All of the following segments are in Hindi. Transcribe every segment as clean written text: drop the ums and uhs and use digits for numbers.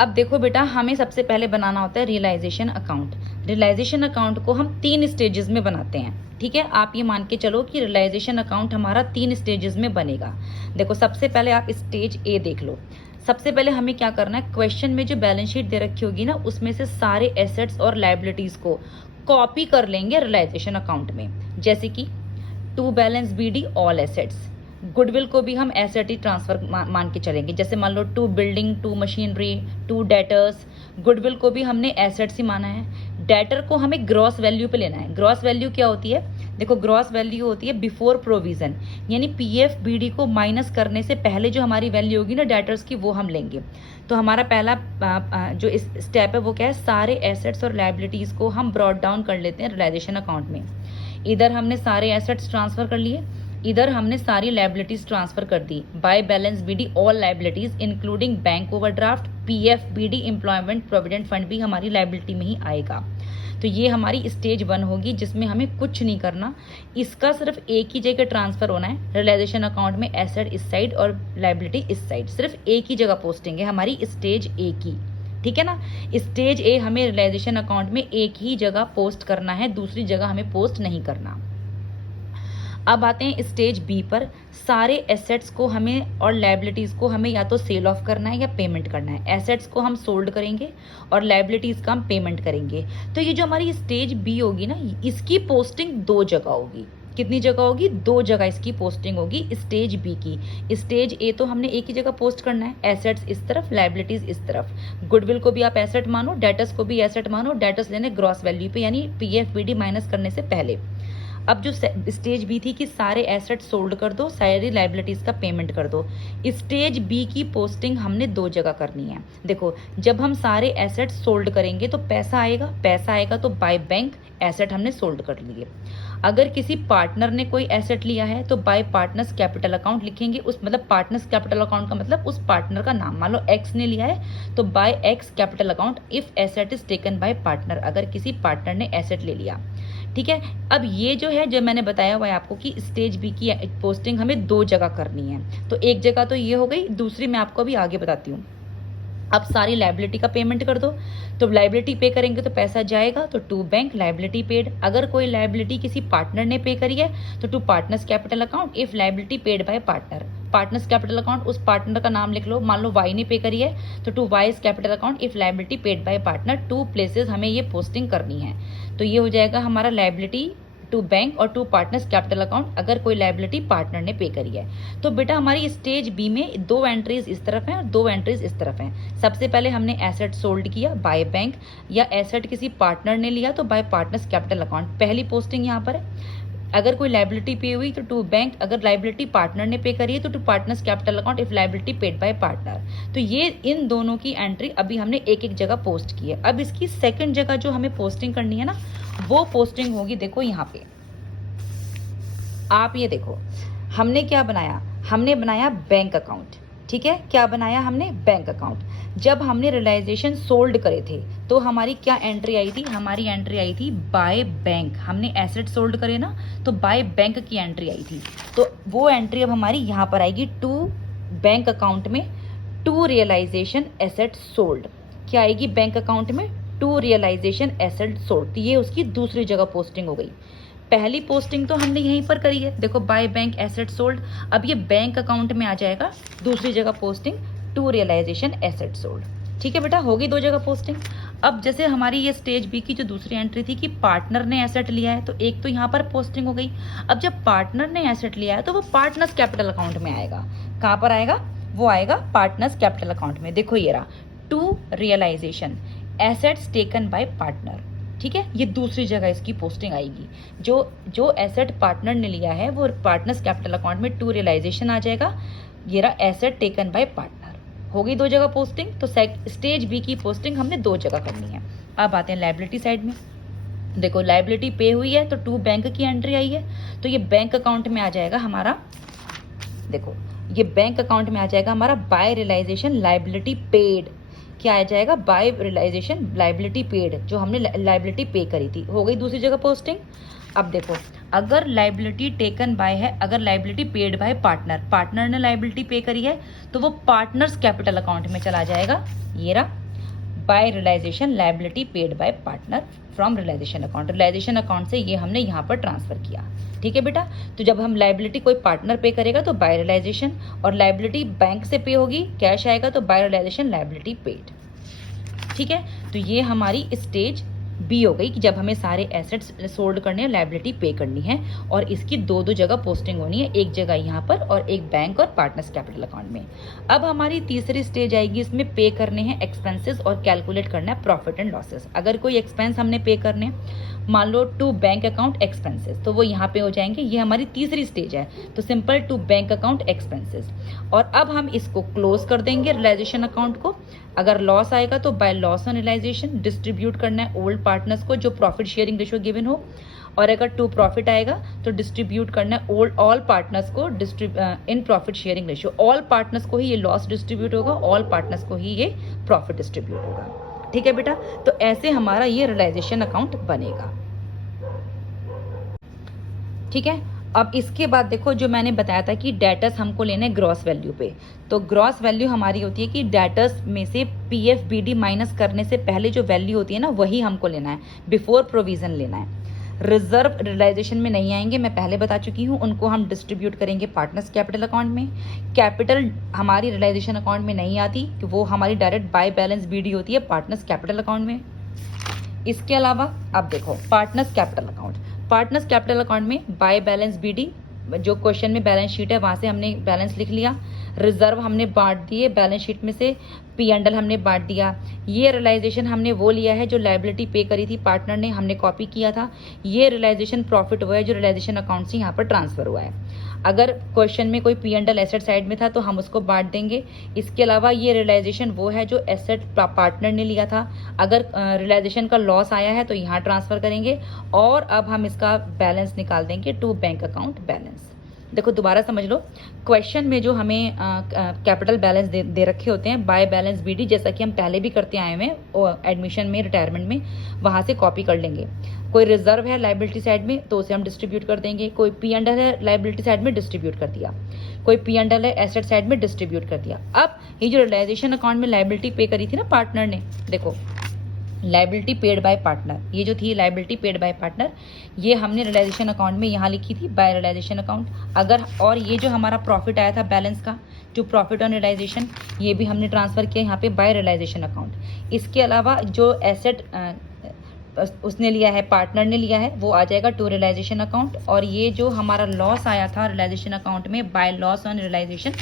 अब देखो बेटा, हमें सबसे पहले बनाना होता है रियलाइजेशन अकाउंट। रियलाइजेशन अकाउंट को हम 3 स्टेजेस में बनाते हैं, ठीक है। आप ये मान के चलो कि रियलाइजेशन अकाउंट हमारा 3 स्टेजेस में बनेगा। देखो, सबसे पहले आप स्टेज ए देख लो। सबसे पहले हमें क्या करना है, क्वेश्चन में जो बैलेंस शीट दे रखी होगी ना, उसमें से सारे एसेट्स और लाइबिलिटीज को कॉपी कर लेंगे रियलाइजेशन अकाउंट में। जैसे कि to balance BD all assets, goodwill को भी हम एसेट ही ट्रांसफर मान के चलेंगे। जैसे मान लो to building, to machinery, to debtors, goodwill को भी हमने एसेट्स ही माना है। डेटर को हमें ग्रॉस वैल्यू पे लेना है। ग्रॉस वैल्यू क्या होती है, देखो ग्रॉस वैल्यू होती है बिफोर प्रोविजन, यानी पीएफ बीडी को माइनस करने से पहले जो हमारी वैल्यू होगी ना डेटर्स की, वो हम लेंगे। तो हमारा पहला जो इस स्टेप है वो क्या है, सारे एसेट्स और लाइबिलिटीज को हम ब्रॉट डाउन कर लेते हैं रियलाइजेशन अकाउंट में। इधर हमने सारे एसेट्स ट्रांसफर कर लिए, इधर हमने सारी लाइबिलिटीज ट्रांसफर कर दी। By balance BD all liabilities including bank overdraft, PF B D employment provident fund भी हमारी लाइबिलिटी में ही आएगा। तो ये हमारी स्टेज 1 होगी, जिसमें हमें कुछ नहीं करना, इसका सिर्फ एक ही जगह ट्रांसफर होना है। रियलाइजेशन अकाउंट में एसेट इस साइड और लाइबिलिटी इस साइड, सिर्फ एक ही जगह पोस्टिंग है हमारी स्टेज ए की, ठीक है ना। स्टेज ए हमें रियलाइजेशन अकाउंट में एक ही जगह पोस्ट करना है, दूसरी जगह हमें पोस्ट नहीं करना। अब आते हैं स्टेज बी पर। सारे एसेट्स को हमें और लाइबिलिटीज को हमें या तो सेल ऑफ करना है या पेमेंट करना है। एसेट्स को हम सोल्ड करेंगे और लाइबिलिटीज का हम पेमेंट करेंगे। तो ये जो हमारी स्टेज बी होगी ना, इसकी पोस्टिंग 2 जगह होगी। कितनी जगह होगी, 2 जगह इसकी पोस्टिंग होगी स्टेज बी की। स्टेज ए तो हमने एक ही जगह पोस्ट करना है, एसेट्स इस तरफ, लाइबिलिटीज इस तरफ। गुडविल को भी आप एसेट मानो, डेटर्स को भी एसेट मानो। डेटर्स लेने ग्रॉस वैल्यू पे, यानी पीएफ बीडी माइनस करने से पहले। अब जो स्टेज बी थी कि सारे एसेट सोल्ड कर दो, सारी लाइबिलिटीज का पेमेंट कर दो। स्टेज बी की पोस्टिंग हमने 2 जगह करनी है। देखो, जब हम सारे एसेट सोल्ड करेंगे तो पैसा आएगा तो बाय बैंक एसेट हमने सोल्ड कर लिए। अगर किसी पार्टनर ने कोई एसेट लिया है तो बाय पार्टनर्स कैपिटल अकाउंट लिखेंगे। उस मतलब पार्टनर्स कैपिटल अकाउंट का मतलब उस पार्टनर का नाम। मान लो एक्स ने लिया है तो by X capital account if asset is taken by partner, अगर किसी पार्टनर ने एसेट ले लिया, ठीक है। अब ये जो है, जो मैंने बताया हुआ है आपको कि स्टेज बी की पोस्टिंग हमें 2 जगह करनी है। तो एक जगह तो ये हो गई, दूसरी मैं आपको अभी आगे बताती हूँ। अब सारी लाइबिलिटी का पेमेंट कर दो। तो लाइबिलिटी पे करेंगे तो पैसा जाएगा, तो टू बैंक लाइबिलिटी पेड। अगर कोई लाइबिलिटी किसी पार्टनर ने पे करी है तो to partners capital account if liability paid by partner. Partners capital account, उस पार्टनर का नाम लिख लो। मान लो वाई ने पे करी है तो to wise capital account if liability paid by partner. 2 places हमें ये पोस्टिंग करनी है। तो ये हो जाएगा हमारा लाइबिलिटी टू बैंक और टू पार्टनर्स कैपिटल अकाउंट, अगर कोई लाइबिलिटी पार्टनर ने पे करी है। तो बेटा हमारी स्टेज बी में 2 एंट्रीज इस तरफ हैं और 2 एंट्रीज इस तरफ हैं। सबसे पहले हमने एसेट सोल्ड किया बाय बैंक, या एसेट किसी पार्टनर ने लिया तो बाय पार्टनर्स कैपिटल अकाउंट, पहली पोस्टिंग यहाँ पर है। अगर कोई लाइबिलिटी पे हुई तो टू बैंक, अगर लाइबिलिटी पार्टनर ने पे करी है तो to partners capital account if liability paid by partner. तो ये इन दोनों की एंट्री अभी हमने एक जगह पोस्ट की है। अब इसकी सेकंड जगह जो हमें पोस्टिंग करनी है ना, वो पोस्टिंग होगी, देखो यहाँ पे आप ये देखो, हमने क्या बनाया, हमने बनाया बैंक अकाउंट, ठीक है। क्या बनाया हमने, बैंक अकाउंट। जब हमने रियलाइजेशन सोल्ड करे थे तो हमारी क्या एंट्री आई थी, हमारी एंट्री आई थी बाय बैंक। हमने एसेट सोल्ड करे ना, तो बाय बैंक की एंट्री आई थी। तो वो एंट्री अब हमारी यहाँ पर आएगी टू बैंक अकाउंट में, टू रियलाइजेशन एसेट सोल्ड। क्या आएगी बैंक अकाउंट में, टू रियलाइजेशन एसेट सोल्ड। ये उसकी दूसरी जगह पोस्टिंग हो गई। पहली पोस्टिंग तो हमने यहीं पर करी है, देखो बाय बैंक एसेट सोल्ड। अब ये बैंक अकाउंट में आ जाएगा, दूसरी जगह posting to realisation asset sold, ठीक है बेटा, होगी 2 जगह पोस्टिंग। अब जैसे हमारी ये स्टेज बी की जो दूसरी एंट्री थी कि पार्टनर ने एसेट लिया है, तो एक तो यहाँ पर पोस्टिंग हो गई। अब जब पार्टनर ने एसेट लिया है तो वो पार्टनर्स कैपिटल अकाउंट में आएगा। कहाँ पर आएगा, वो आएगा पार्टनर्स कैपिटल अकाउंट में। देखो ये रहा, to realisation assets taken by partner, ठीक है। ये दूसरी जगह इसकी पोस्टिंग आएगी। जो एसेट पार्टनर ने लिया है वो पार्टनर्स कैपिटल अकाउंट में टू रियलाइजेशन आ जाएगा। ये रहा एसेट टेकन बाय पार्टनर, होगी 2 जगह पोस्टिंग। तो स्टेज बी की पोस्टिंग हमने 2 जगह करनी है। अब आते हैं लाइबिलिटी साइड में। देखो लाइबिलिटी पे हुई है तो टू बैंक की एंट्री आई है, तो ये बैंक अकाउंट में आ जाएगा हमारा। देखो ये बैंक अकाउंट में आ जाएगा हमारा बाय रियलाइजेशन लाइबिलिटी पेड। क्या आ जाएगा, बाय रियलाइजेशन लाइबिलिटी पेड, जो हमने लाइबिलिटी पे करी थी, हो गई दूसरी जगह पोस्टिंग। अब देखो, अगर लाइबिलिटी टेकन बाय है, अगर liability paid by partner, partner ने लाइबिलिटी पे करी है तो वो पार्टनर्स कैपिटल अकाउंट में चला जाएगा। ये रहा, by realisation liability paid by partner from realisation account. Realisation account से ये हमने यहाँ पर ट्रांसफर किया, ठीक है बेटा। तो जब हम लायबिलिटी कोई पार्टनर पे करेगा तो बाय रियलाइजेशन, और लायबिलिटी बैंक से पे होगी, कैश आएगा तो बाय रियलाइजेशन लायबिलिटी पेड, ठीक है। तो ये हमारी स्टेज बी हो गई कि जब हमें सारे एसेट्स सोल्ड करने हैं, लायबिलिटी पे करनी है, और इसकी दो जगह पोस्टिंग होनी है, एक जगह यहाँ पर और एक बैंक और पार्टनर्स कैपिटल अकाउंट में। अब हमारी तीसरी स्टेज आएगी, इसमें पे करने हैं एक्सपेंसेस और कैलकुलेट करना है प्रॉफिट एंड लॉसेस। अगर कोई एक्सपेंस हमने पे करने, मान लो टू बैंक अकाउंट एक्सपेंसेस, तो वो यहाँ पे हो जाएंगे। ये हमारी तीसरी स्टेज है, तो simple to bank account expenses. और अब हम इसको क्लोज कर देंगे रियलाइजेशन अकाउंट को। अगर लॉस आएगा तो by loss on realisation distribute करना है ओल्ड पार्टनर्स को जो प्रॉफिट शेयरिंग रेशियो गिवन हो, और अगर टू प्रॉफिट आएगा तो डिस्ट्रीब्यूट करना है ओल्ड ऑल पार्टनर्स को in profit sharing ratio. All partners को ही ये लॉस डिस्ट्रीब्यूट होगा, ऑल पार्टनर्स को ही ये प्रॉफिट डिस्ट्रीब्यूट होगा, ठीक है बेटा। तो ऐसे हमारा ये रियलाइजेशन अकाउंट बनेगा, ठीक है। अब इसके बाद देखो, जो मैंने बताया था कि डेटर्स हमको लेने ग्रॉस वैल्यू पे, तो ग्रॉस वैल्यू हमारी होती है कि डेटर्स में से पीएफबीडी माइनस करने से पहले जो वैल्यू होती है ना, वही हमको लेना है, बिफोर प्रोविजन लेना है। रिजर्व रियलाइजेशन में नहीं आएंगे, मैं पहले बता चुकी हूँ, उनको हम डिस्ट्रीब्यूट करेंगे पार्टनर्स कैपिटल अकाउंट में। कैपिटल हमारी रियलाइजेशन अकाउंट में नहीं आती, कि वो हमारी डायरेक्ट बाय बैलेंस बीडी होती है पार्टनर्स कैपिटल अकाउंट में। इसके अलावा अब देखो partners capital account, partners capital account में बाय बैलेंस बीडी, जो क्वेश्चन में बैलेंस शीट है वहां से हमने बैलेंस लिख लिया। रिजर्व हमने बांट दिए बैलेंस शीट में से, पी एंड एल हमने बांट दिया। ये रियलाइजेशन हमने वो लिया है जो लायबिलिटी पे करी थी पार्टनर ने, हमने कॉपी किया था। ये रियलाइजेशन प्रॉफिट हुआ है जो रियलाइजेशन अकाउंट से यहाँ पर ट्रांसफर हुआ है। अगर क्वेश्चन में कोई P and L asset side में था तो हम उसको बांट देंगे। इसके अलावा ये रियलाइजेशन वो है जो एसेट पार्टनर ने लिया था। अगर रियलाइजेशन का लॉस आया है तो यहाँ ट्रांसफर करेंगे, और अब हम इसका बैलेंस निकाल देंगे टू बैंक अकाउंट बैलेंस। देखो दोबारा समझ लो, क्वेश्चन में जो हमें कैपिटल बैलेंस दे रखे होते हैं बाय बैलेंस बीडी, जैसा कि हम पहले भी करते आए हुए हैं एडमिशन में, रिटायरमेंट में, वहां से कॉपी कर लेंगे। कोई रिजर्व है लायबिलिटी साइड में तो उसे हम डिस्ट्रीब्यूट कर देंगे, कोई पी एंड एल है लायबिलिटी साइड में डिस्ट्रीब्यूट कर दिया, कोई पी एंड एल है एसेट साइड में डिस्ट्रीब्यूट कर दिया। अब ये जो रियलाइजेशन अकाउंट में लायबिलिटी पे करी थी ना पार्टनर ने, देखो लायबिलिटी पेड बाय पार्टनर, ये जो थी लायबिलिटी पेड बाय पार्टनर, ये हमने रियलाइजेशन अकाउंट में यहाँ लिखी थी बाय रियलाइजेशन अकाउंट। अगर और ये जो हमारा प्रॉफिट आया था बैलेंस का, जो प्रॉफिट ऑन रियलाइजेशन, ये भी हमने ट्रांसफर किया यहाँ पे बाय रियलाइजेशन अकाउंट। इसके अलावा जो एसेट उसने लिया है, पार्टनर ने लिया है, वो आ जाएगा टू रियलाइजेशन अकाउंट। और ये जो हमारा लॉस आया था रियलाइजेशन अकाउंट में बाय लॉस ऑन रियलाइजेशन,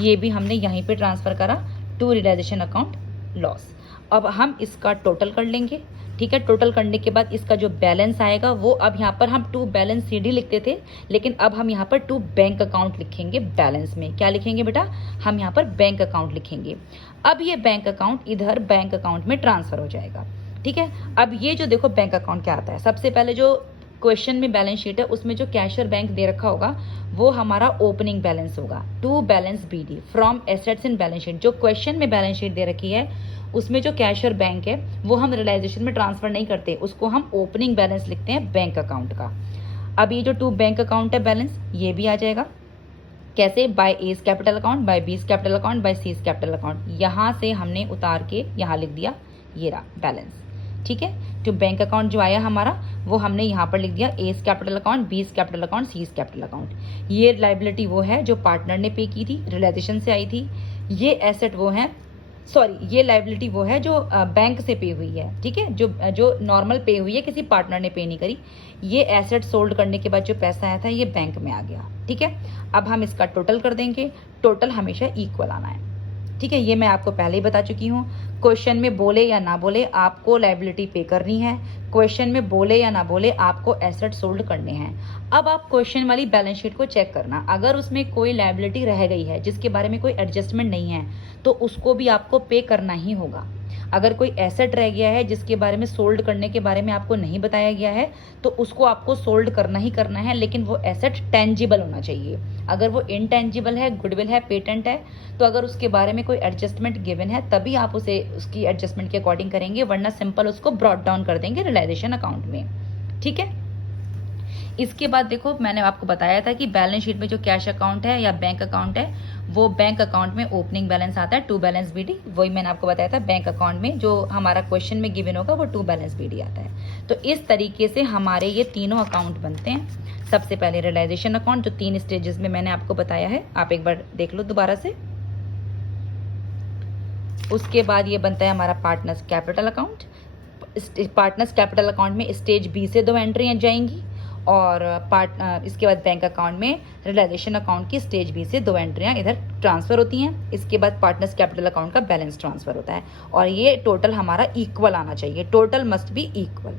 ये भी हमने यहीं पे ट्रांसफर करा टू रियलाइजेशन अकाउंट लॉस। अब हम इसका टोटल कर लेंगे, ठीक है। टोटल करने के बाद इसका जो बैलेंस आएगा वो, अब यहाँ पर हम टू बैलेंस सीडी लिखते थे, लेकिन अब हम यहाँ पर टू बैंक अकाउंट लिखेंगे। बैलेंस में क्या लिखेंगे बेटा, हम यहाँ पर बैंक अकाउंट लिखेंगे। अब ये बैंक अकाउंट इधर बैंक अकाउंट में ट्रांसफर हो जाएगा, ठीक है। अब ये जो देखो बैंक अकाउंट क्या आता है, सबसे पहले जो क्वेश्चन में बैलेंस शीट है उसमें जो कैशियर बैंक दे रखा होगा वो हमारा ओपनिंग बैलेंस होगा, to balance BD from assets in balance sheet. जो क्वेश्चन में बैलेंस शीट दे रखी है उसमें जो कैशियर बैंक है वो हम रियलाइजेशन में ट्रांसफर नहीं करते, उसको हम ओपनिंग बैलेंस लिखते हैं बैंक अकाउंट का। अब ये जो टू बैंक अकाउंट है बैलेंस, ये भी आ जाएगा कैसे, by A's capital account, by B's capital account, by C's capital account. यहाँ से हमने उतार के यहाँ लिख दिया, ये रहा बैलेंस, ठीक है। जो बैंक अकाउंट जो आया हमारा वो हमने यहाँ पर लिख दिया A's capital account, B's capital account, C's capital account. ये लायबिलिटी वो है जो पार्टनर ने पे की थी, रियलाइजेशन से आई थी। ये एसेट वो है, सॉरी ये लायबिलिटी वो है जो बैंक से पे हुई है, ठीक है, जो नॉर्मल पे हुई है, किसी पार्टनर ने पे नहीं करी। ये एसेट सोल्ड करने के बाद जो पैसा आया था ये बैंक में आ गया, ठीक है। अब हम इसका टोटल कर देंगे, टोटल हमेशा इक्वल आना है, ठीक है। ये मैं आपको पहले ही बता चुकी हूँ, क्वेश्चन में बोले या ना बोले आपको लायबिलिटी पे करनी है, क्वेश्चन में बोले या ना बोले आपको एसेट सोल्ड करने हैं। अब आप क्वेश्चन वाली बैलेंस शीट को चेक करना, अगर उसमें कोई लायबिलिटी रह गई है जिसके बारे में कोई एडजस्टमेंट नहीं है तो उसको भी आपको पे करना ही होगा। अगर कोई एसेट रह गया है जिसके बारे में सोल्ड करने के बारे में आपको नहीं बताया गया है तो उसको आपको सोल्ड करना ही करना है, लेकिन वो एसेट टेंजिबल होना चाहिए। अगर वो इनटेंजिबल है, गुडविल है, पेटेंट है, तो अगर उसके बारे में कोई एडजस्टमेंट गिवन है तभी आप उसे उसकी एडजस्टमेंट के अकॉर्डिंग करेंगे, वरना सिंपल उसको ब्रॉट डाउन कर देंगे रियलाइजेशन अकाउंट में, ठीक है। इसके बाद देखो मैंने आपको बताया था कि बैलेंस शीट में जो कैश अकाउंट है या बैंक अकाउंट है, वो बैंक अकाउंट में ओपनिंग बैलेंस आता है 2 बैलेंस BD, वही मैंने आपको बताया था। बैंक अकाउंट में जो हमारा क्वेश्चन में गिवन होगा वो 2 बैलेंस BD आता है। तो इस तरीके से हमारे ये तीनों अकाउंट बनते हैं। सबसे पहले रियलाइजेशन अकाउंट जो 3 स्टेजेस में मैंने आपको बताया है, आप एक बार देख लो दोबारा से। उसके बाद ये बनता है हमारा partners capital account. Partners capital account में स्टेज बी से 2 एंट्रियाँ जाएंगी, और इसके बाद बैंक अकाउंट में रियलाइजेशन अकाउंट की स्टेज बी से 2 एंट्रियाँ इधर ट्रांसफ़र होती हैं। इसके बाद पार्टनर्स कैपिटल अकाउंट का बैलेंस ट्रांसफ़र होता है, और ये टोटल हमारा इक्वल आना चाहिए। Total must be equal.